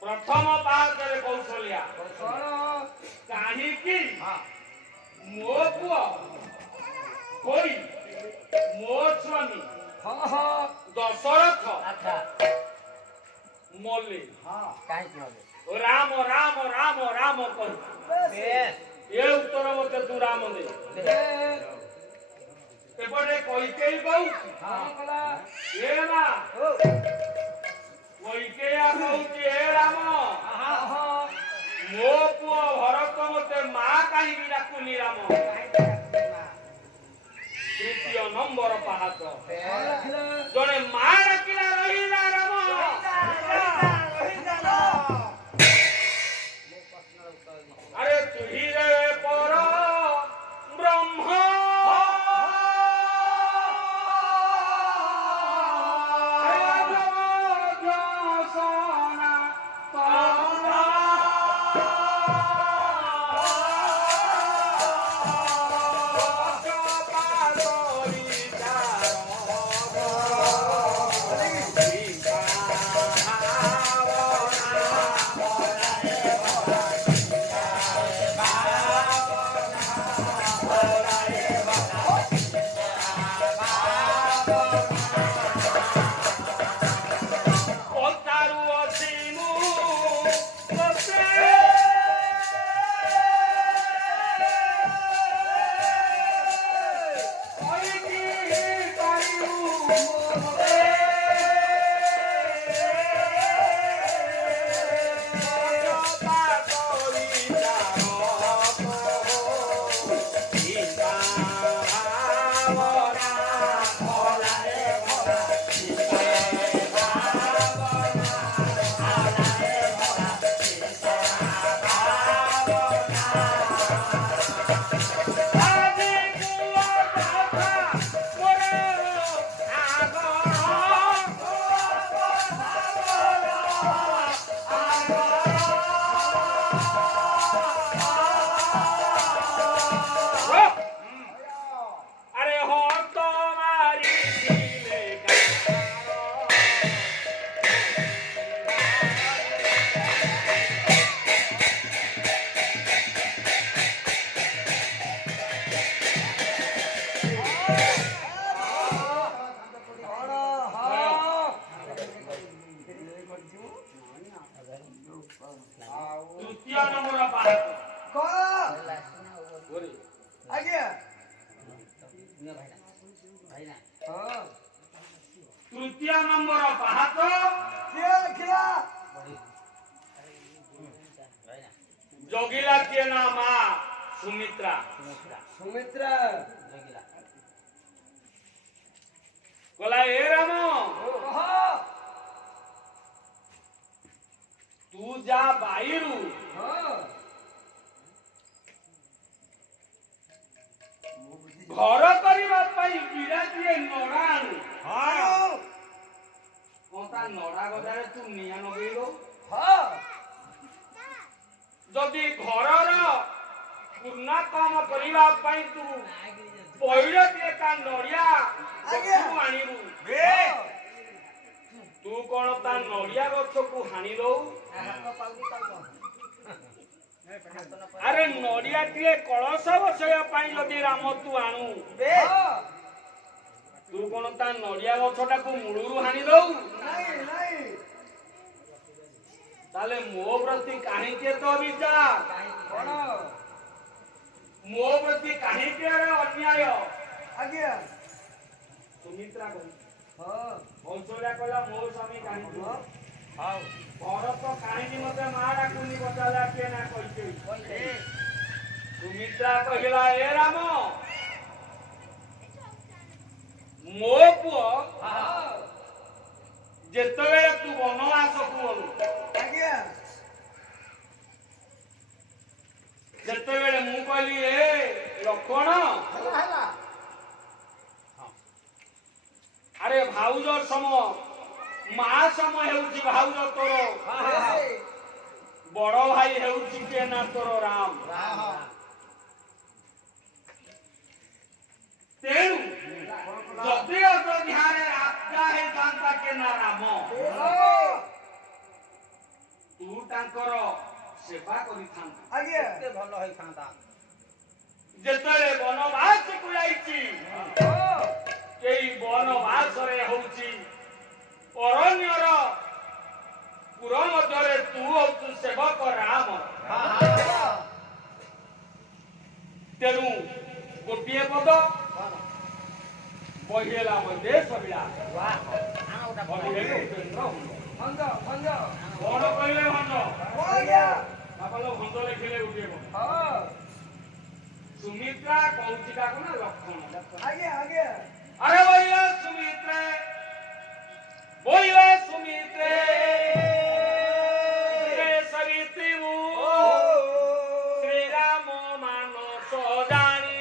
प्रथम पाहते कौशल्या कहीं मो पुओ कोई मो स्वामी दशरथ मल्ले राम राम राम राम कह ये उत्तर मत तू राम दे एपटे कईकेई बहु ये ना ନମ୍ବର ପାହାଚ ଜଗିଲା କିଏ ନା ମା ସୁମିତ୍ରା କହିଲା ଏ ରାମ ତୁ ଯା ବାଇରୁ ଘର କରିବା ପାଇଁ ବିରାଟିଏ ନଡା ଆଣୁ ତା ନଡା ଗଦାରେ ତୁ ନିଆଁ ନଗେଇବ ଯଦି ଘରର ପୂର୍ଣ୍ଣ କାମ କରିବା ପାଇଁ ତୁ ପଇଡ଼ଟିଏ ତା ନଡିଆ ଗଛକୁ ଆଣିବୁ ତୁ କଣ ତା ନଡିଆ ଗଛକୁ ହାଣି ଦଉ ଆରେ ନଡିଆଟିଏ କଳସ ବସେଇବା ପାଇଁ ଯଦି ରାମ ତୁ ଆଣୁ ତୁ କଣ ତା ନଡିଆ ଗଛଟାକୁ ମୂଳରୁ ହାଣି ଦଉ ତାହେଲେ ମୋ ପ୍ରତି କାହିଁକି ଏତେ ଅବିଚାର ମୋ ପ୍ରତି କାହିଁକି ଅନ୍ୟାୟ ସୁମିତ୍ରା କୌଶल्या କହିଲା ମୋ ସ୍ୱାମୀ କାହିଁକି ଭରତ କାହିଁକି ମତେ ମା ଡାକୁନି ପଚାରିଲା କିଏ ନା କହିଛି ସୁମିତ୍ରା କହିଲା ଏ ରାମ ମୋ ପୁଅ ଯେତେବେଳେ ତୁ ବନବାସକୁ ଗଲୁ ଯେତେବେଳେ ମୁଁ କହିଲି ଏ ଲକ୍ଷ୍ମଣ ଆରେ ଭାଉଜ ସମ ମା ସମ ହେଉଛି ଭାଉଜ ତୋର ବଡ ଭାଇ ହେଉଛି କିଏ ନା ତୋର ରାମ ତେଣୁ ଯଦି ଅଯୋଧ୍ୟାରେ ରାଜା ହେଇଥାନ୍ତା କିଏ ନା ରାମ ତୁ ତାଙ୍କର ସେବା କରିଥାନ୍ତା ଭଲ ହେଇଥାନ୍ତା ଯେତେବେଳେ ବନବାସକୁ ଯାଇଛି ଏଇ ବନବାସରେ ହଉଛି ଅରଣ୍ୟର ପୁର ମଧ୍ୟରେ ତୁ ହଉଛୁ ସେବକ ରାମ ତେଣୁ ଗୋଟିଏ ପଦ ବହିଲା ଦେଶ ବିଳାସ କଣ କହିଲେ ଭଣ୍ଡ ଭଣ୍ଡ ଲେଖିଲେ ଗୋଟିଏ ସୁମିତ୍ରା କହୁଛି କାକୁ ନା ଲକ୍ଷ୍ମଣ अरे बोलिए सुमित्रे सवित्री श्री राम मानस जानी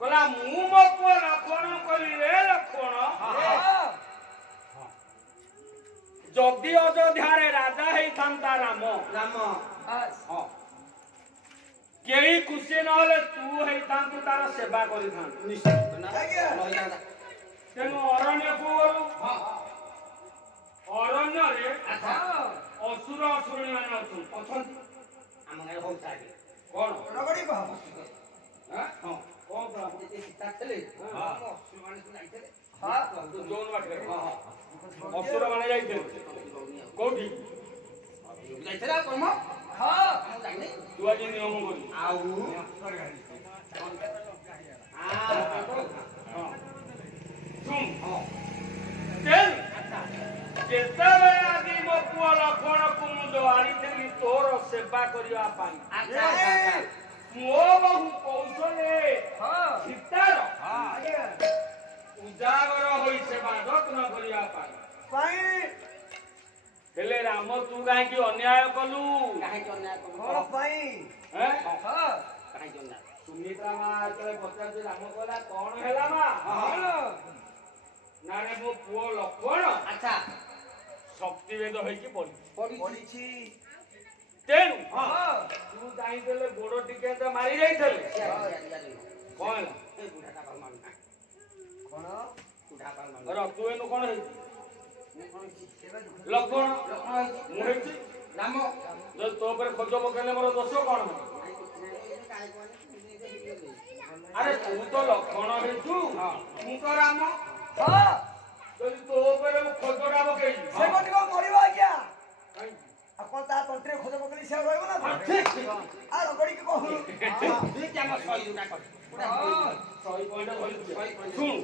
कला मु मो को लक्षण कली रे लक्षण जदि अयोध्या राजा हेइथांता राम राम हां केही खुशी नहले तू हेइथांतु तार सेवा करिथां निश्चित ना तेनु अरण्य को गलु अरण्य रे असुर असुरणी माने अछन हम गाय बहुत आगे कोन रगड़ी बा हां हां कोन बा जे सीता चले हां असुर माने तू जाइते हां जोन बाटे हां हां असुर माने जाइते कोठी जाइते रा कोन हां हम जाइने तू आज नियम करी आउ हां सुन हां चल जेतेबे आदि मो କରିବା ପାଇଁ ଆଚ୍ଛା ମୋ ବହୁ କୌଶଳେ ସୀତାର ଉଜାଗର ହୋଇ ସେବା ଯତ୍ନ କରିବା ପାଇଁ ହେଲେ ରାମ ତୁ କାହିଁକି ଅନ୍ୟାୟ କଲୁ? କାହିଁକି ଅନ୍ୟାୟ କଲୁ? କଣ ପାଇଁ? କାହିଁକି ଅନ୍ୟାୟ? ସୁମିତ୍ରା ମା ଯେତେବେଳେ ପଚାରୁଛି ରାମ କହିଲା କଣ ହେଲା ମା? ନା ରେ ମୋ ପୁଅ ଲକ୍ଷ୍ମଣ ଆଚ୍ଛା ଶକ୍ତିଭେଦ ହେଇକି ପଡିଛି ତେଣୁ ତୁ ଚାହିଁଥିଲେ ଗୋଡ ଟିକେ ତ ମାରି ଯାଇଥିଲେ କଣ ହେଲା? ତୁ ଏନୁ କଣ ହେଇଛି? ଲକ୍ଷ୍ମଣ ମୁଁ ହେଇଛି ରାମ ଯଦି ତୋ ଉପରେ ଖୋଜ ପକେଇଲେ ମୋର ଦୋଷ କଣ? ଆରେ ତୁ ତ ଲକ୍ଷ୍ମଣ ହେଇଛୁ ମୁଁ ତ ରାମ ଯଦି ତୋ ଉପରେ ମୁଁ ଖୋଜଟା ପକେଇଛି ସେ କଣ ମରିବ ଆଜ୍ଞା ଆପଣ ତା ତଣ୍ଟିରେ ଖୋଜ ପକେଇଲି ସେ ରହିବ ନା ଠିକ ଆଉ ରଗଡ଼ିକି କହୁନୁ ଶୁଣୁ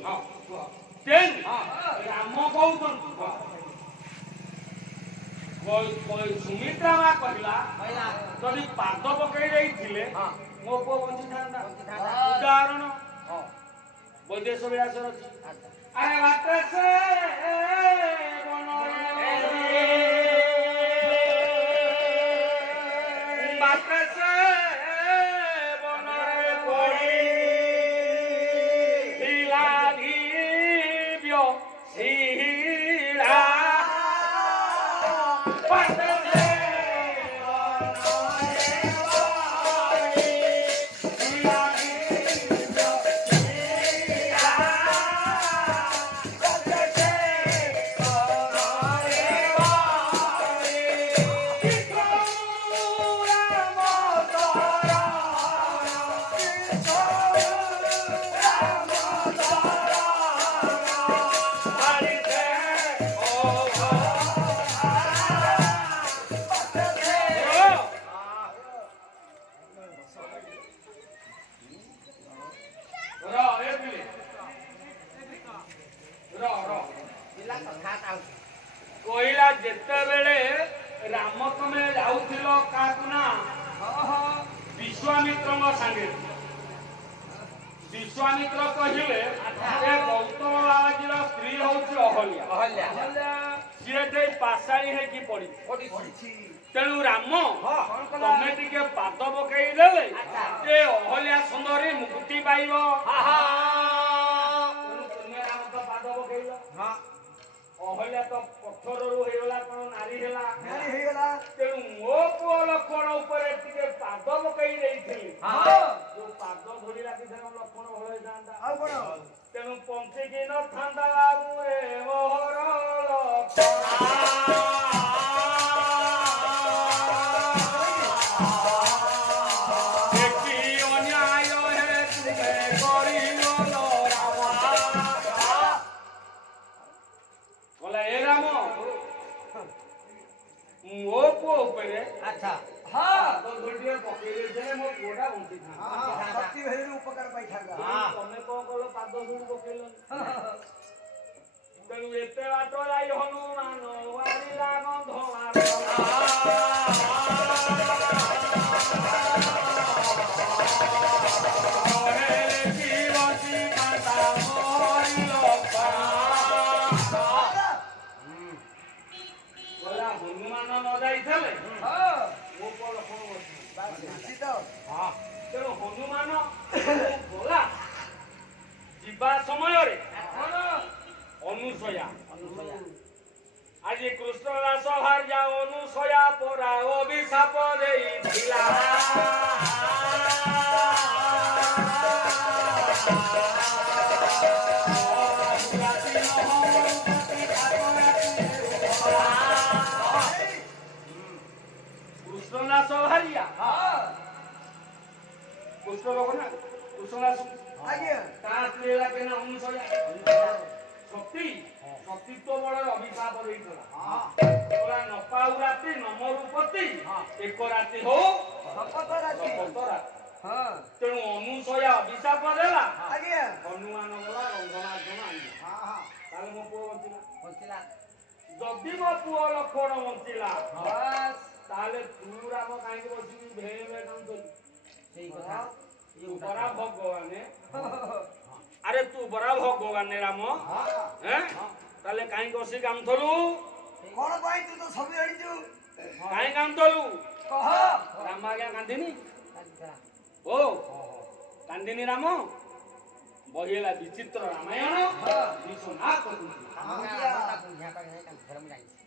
ରାମ କହୁଛନ୍ତି ସୁମିତ୍ରା ମା କହିଲା ଯଦି ପାଦ ପକେଇ ଦେଇଥିଲେ ମୋ ପୁଅ ବଞ୍ଚିଥାନ୍ତା। ଉଦାହରଣ ବୈଦେଶ ବିଳାସର ଅଛି ଆରେ ବାଟେ ସେ ବାଟେ ସେ ବନରେ ପଡ଼ି ଲାଗିବ ଶିଳା ବାଟେ କହିଲା ଯେତେବେଳେ ରାମ ତମେ ଯାଉଥିଲ କାହାକୁ ନା ବିଶ୍ୱାମିତ୍ରଙ୍କ ସାଙ୍ଗରେ ବିଶ୍ୱାମିତ୍ର କହିଲେ ଏ ଗୌତମ ବାବାଜୀର ସ୍ତ୍ରୀ ହଉଛି ଅହଲ୍ୟା ସିଏ ଟିକେ ପାଷାଣୀ ହେଇକି ପଡିଛି ତେଣୁ ରାମ ତମେ ଟିକେ ପାଦ ପକେଇ ଦେଲେ ଏ ଅହଲ୍ୟା ସୁନ୍ଦରୀ ମୁକ୍ତି ପାଇବ। ତୁମେ ରାମ ତ ପାଦ ପକେଇଲ ଅହଲ୍ୟା ତ ପଥରରୁ ହେଇଗଲା କଣ ନାରୀ ହେଇଗଲା ତେଣୁ ମୋ ପୁଅ ଲକ୍ଷ୍ମଣ ଉପରେ ଟିକେ ପାଦ ପକେଇ ଦେଇଥିଲି ଯୋଉ ପାଦ ଧରି ରାଖିଥିଲେ ଲକ୍ଷ୍ମଣ ଭଲ ହେଇଥାନ୍ତା ଆଉ କଣ ତେଣୁ ପଞ୍ଚିକି ନଥାନ୍ତା ବାବୁ ରେ ମୋର ମୋ ପୁଅ ଉପରେ ଆଚ୍ଛା ପକେଇଲେ ମୋ ପୁଅଟା ଉପକାର ପାଇଥାନ୍ତା ତମେ କଣ କଲ ପାଦ ଧୂଳି ପକେଇଲ ତେଣୁ ଏତେ ବାଟ ଯାଇ ହନୁମାନ ବାରିଲା ହନୁମାନ ନ ଯାଇଥିଲେ ମୋ ପୁଅ ତେଣୁ ହନୁମାନ ଗଲା ଯିବା ସମୟରେ ଅନୁସୟା ଆଜି କୃଷ୍ଣ ଦାସ ଭାର୍ଯ୍ୟା ଅନୁସୟା ପରା ଅଭିଶାପ ଦେଇଥିଲା কৃষ্ণদাস ভারিয়া কৃষ্ণ লোক না কৃষ্ণদাস তার স্ত্রী লাগে না অনুসয়া সতীত্ব বড় অভিশাপ ଦେଇଥିଲା তোরা নপাউ রাতি নমরূপতি এক রাতি হো শপথ রাতি তেଣୁ ଅନୁସୟା ଅଭିଶାପ ଦେଲା ହନୁମାନ ଗଲା ରଙ୍ଗନାଥନ ଆଣିଲା ତାହେଲେ ମୋ ପୁଅ ବଞ୍ଚିଲା ଯଦି ମୋ ପୁଅ ଲକ୍ଷ୍ମଣ ବଞ୍ଚିଲା ତା ତାହେଲେ ତୁ ରାମ କାହିଁକି ବସିକି ଭେଁ ଭେଁ କାନ୍ଦୁଛୁ? ସେଇ କଥା ତୁ ପରା ଭଗବାନେ ଆରେ ତୁ ପରା ଭଗବାନେ ରାମ ତାହେଲେ କାହିଁକି ବସିକି କାନ୍ଦୁଥିଲୁ? କଣ ପାଇଁ ତୁ ତ ସବୁ ଜାଣିଛୁ? କାହିଁ କାନ୍ଦୁଥିଲୁ? କହ। ରାମ ଆଜ୍ଞା କାନ୍ଦିନି? ଓ କାନ୍ଦିନି ରାମ? ବହି ହେଲା ବିଚିତ୍ର ରାମାୟଣ ବିଶ୍ୱନାଥ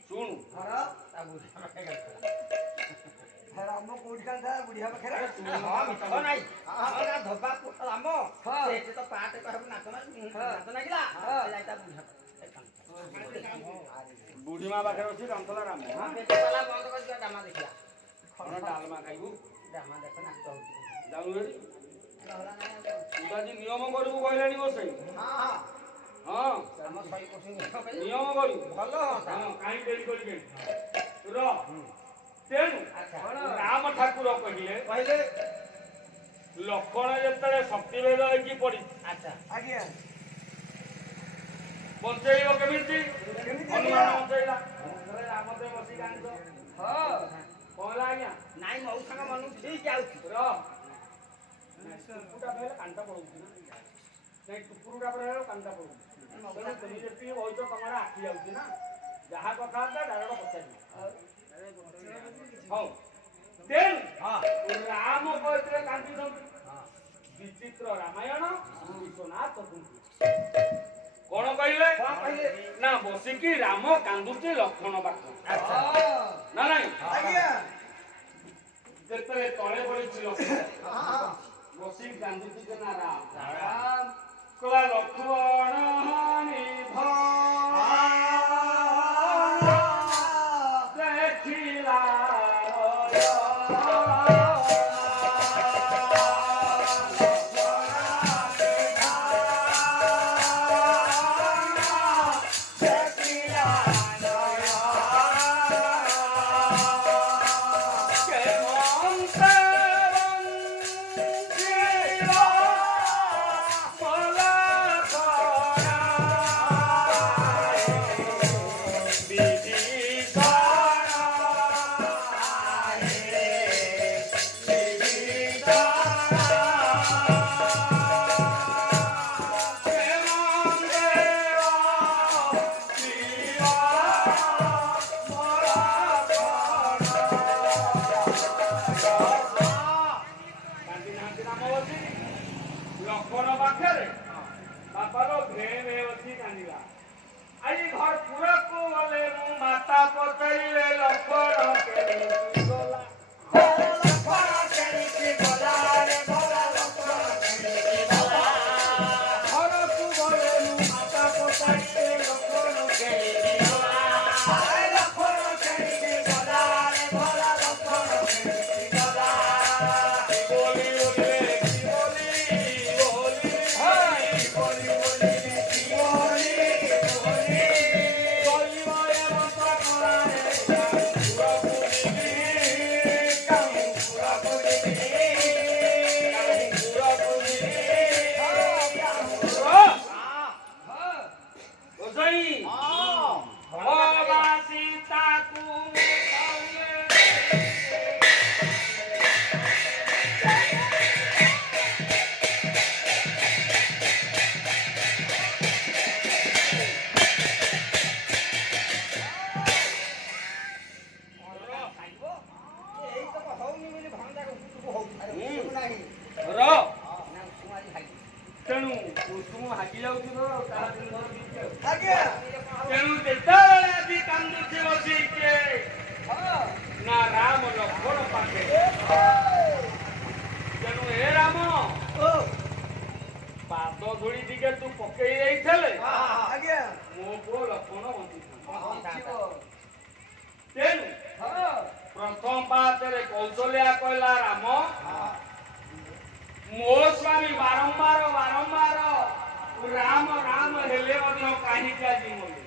ଶୁଣୁ ରାମ କୋଉଠି କାନ୍ଦ ବୁଢିଆ ପାଖରେ? ବୁଢୀମା ପାଖରେ ଅଛି କାନ୍ଦୁଥିଲା ରାମ। କଣ ଡାଲମା ଖାଇବୁ? ଯାଉନୁ ତୁ ଆଜି ନିୟମ କରିବୁ କହିଲାଣି ବସେଇ। ହଁ ନିୟମ କରିବୁ କାହିଁ ଡେରି କରିକି ତେଣୁ ରାମ ଠାକୁର କହିଲେ ଲକ୍ଷ୍ମଣ ଯେତେବେଳେ ଶକ୍ତିଭେଦ ହେଇକି ପଡିଛି ଆଜ୍ଞା ବଞ୍ଚେଇବ କେମିତି? ହନୁମାନ ବଞ୍ଚେଇଲା। ରାମଦେବ ବସିକି ଆଣିଛ କହିଲା ଆଜ୍ଞା ନାଇଁ ମଉସାଙ୍କ ମନକୁ ଠିକ ଯାଉଛି। ଟୁକୁଟା କହିଲେ କାନ୍ତା ପଡୁଛି ନା ନାଇଁ ଟୁକୁରୁଟା ପରେ କାନ୍ତା ପଡୁଛି। ତମେ ଯେତିକି ବହିଛ ତମର ଆଖି ଯାଉଛି ନା ଯାହା କଥା ଡାଇରେକ୍ଟ ପଚାରିବ। ହଉ ତେଣୁ ରାମ କହିଥିଲେ କାନ୍ଦିଛନ୍ତି ବିଚିତ୍ର ରାମାୟଣ ବିଶ୍ୱନାଥ କଣ କହିଲେ ନା ବସିକି ରାମ କାନ୍ଦୁଛି ଲକ୍ଷ୍ମଣ ପାଖରେ ନା ନାଇଁ? ଯେତେବେଳେ ତଳେ ପଡିଛି ଲକ୍ଷ୍ମଣ ବସିକି କାନ୍ଦୁଛି ଯେ ନା ରାମ କହିଲା ଲକ୍ଷ୍ମଣ ଦେଖିଲା লক্ষ্মণ পাখে বাপার ভে ভে অছি কান্দিলা। আজ ঘর পুরকু গলে মু মাতা পচাইলে লক্ষ্মণ কেমিতি গলা লক্ষ্মণ কেমিতি গলা রে ভলা লক্ষ্মণ কেমিতি গলা ঘরকু গলে মু মাতা পচাইলে লক্ষ্মণ কেমিতি গলা লক্ষ্মণ কেমিতি গলা রে ভলা লক্ষ্মণ কেমিতি গলা বলি বলি ତେଣୁ କୁସୁମ ହାକି ଯାଉଛି ତ ତାର ତେଣୁ ଯେତେବେଳେ ଆଜି କାନ୍ଦୁଛି ବସିକେ ନା ରାମ ଲକ୍ଷ୍ମଣ ପାଖେ ତେଣୁ ଏ ରାମ ପାଦ ଧୂଳି ଟିକେ ତୁ ପକେଇ ଦେଇଥିଲେ ମୋ ପୁଅ ଲକ୍ଷ୍ମଣ ବଞ୍ଚିଥାନ୍ତା। ତେଣୁ ପ୍ରଥମ ପାହାଚରେ କୌଶଲ୍ୟା କହିଲା ରାମ ମୋ ସ୍ୱାମୀ ବାରମ୍ବାର ରାମ ରାମ ହେଲେ ମଧ୍ୟ କାହିଁକି ଆଜି ମଲେ?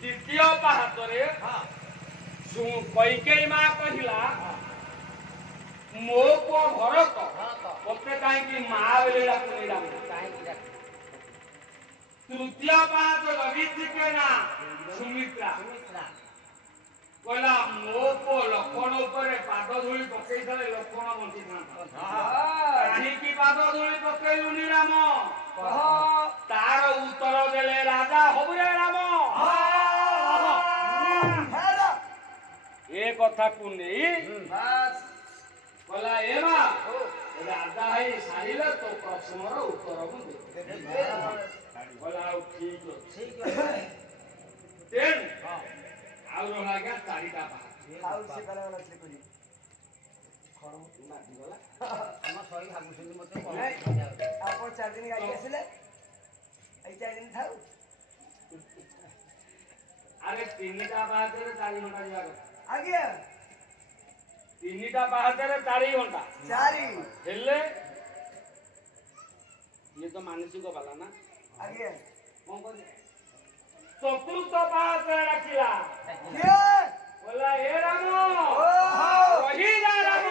ଦ୍ୱିତୀୟ ପାହାଚରେ କୈକେୟୀ ମା କହିଲା ମୋ ପୁଅ ଭରତ ମତେ କାହିଁକି ମା ବୋଲି ଡାକୁନି ରାମ? ତୃତୀୟ ପାହାଚ ଲଗିଛି ନା ସୁମିତ୍ରା କହିଲା ମୋ ପୁଅ କାହିଁକି ପାଦ ଧୂଳି ପକେଇଲୁନି ରାମ ତାର ଉତ୍ତର ଦେଲେ ରାଜା ହବୁରେ ରାମ। ଏ କଥାକୁ ନେଇ କହିଲା ଏ ମା ରାଜା ହେଇ ସାରିଲେ ତୋ ପ୍ରଶ୍ନର ଉତ୍ତର ମୁଁ ଦେବି। କହିଲା ଆଉ ଠିକ ଅଛି ତେଣୁ ଆଉ ରହିଲା ଆଜ୍ଞା ଚାରିଟା ପାହାଚ। ଆଉ ସେ କଲା ସେ କରି ଆପଣ 4 ଦିନ ଗାଡ଼ି ଆସିଲେ ଏଇ 4 ଦିନ ଥାଉ। ଆରେ 3ଟା ପାହାଚରେ 4 ଘଣ୍ଟା ଯିବା କଥା। ଆଜ୍ଞା 3ଟା ପାହାଚରେ 4 ଘଣ୍ଟା 4 ହେଲେ ଇଏ ତ ମାନସିକ ବାଲା ନା। ଆଜ୍ଞା କଣ କରିବ? ଚତୁର୍ଥ ପାହାଚରେ ଡାକିଲା କହିଲା ଏ ରାମ ରହିଯା ରାମ।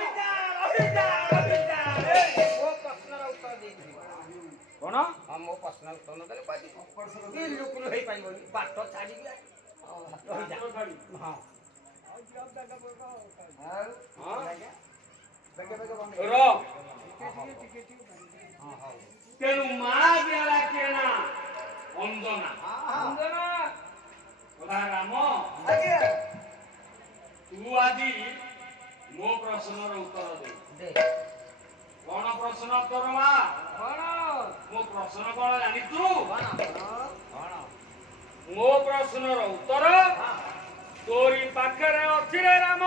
କଣ ମୋ ପ୍ରଶ୍ନ ଉତ୍ତର ଦେଲେ ବିଲକୁଲ ହେଇପାରିବନି ବାଟ ଛାଡ଼ିକି ତେଣୁ ମା ଦିଆଲା କେନା ଅଞ୍ଜନା କହିଲା ରାମ ତୁ ଆଜି ମୋ ପ୍ରଶ୍ନର ଉତ୍ତର ଦେ। କଣ ପ୍ରଶ୍ନ ତୋର ମା? ମୋ ପ୍ରଶ୍ନ କଣ ଜାଣିଛୁ? ମୋ ପ୍ରଶ୍ନର ଉତ୍ତର ତୋରି ପାଖରେ ଅଛି ରେ ରାମ।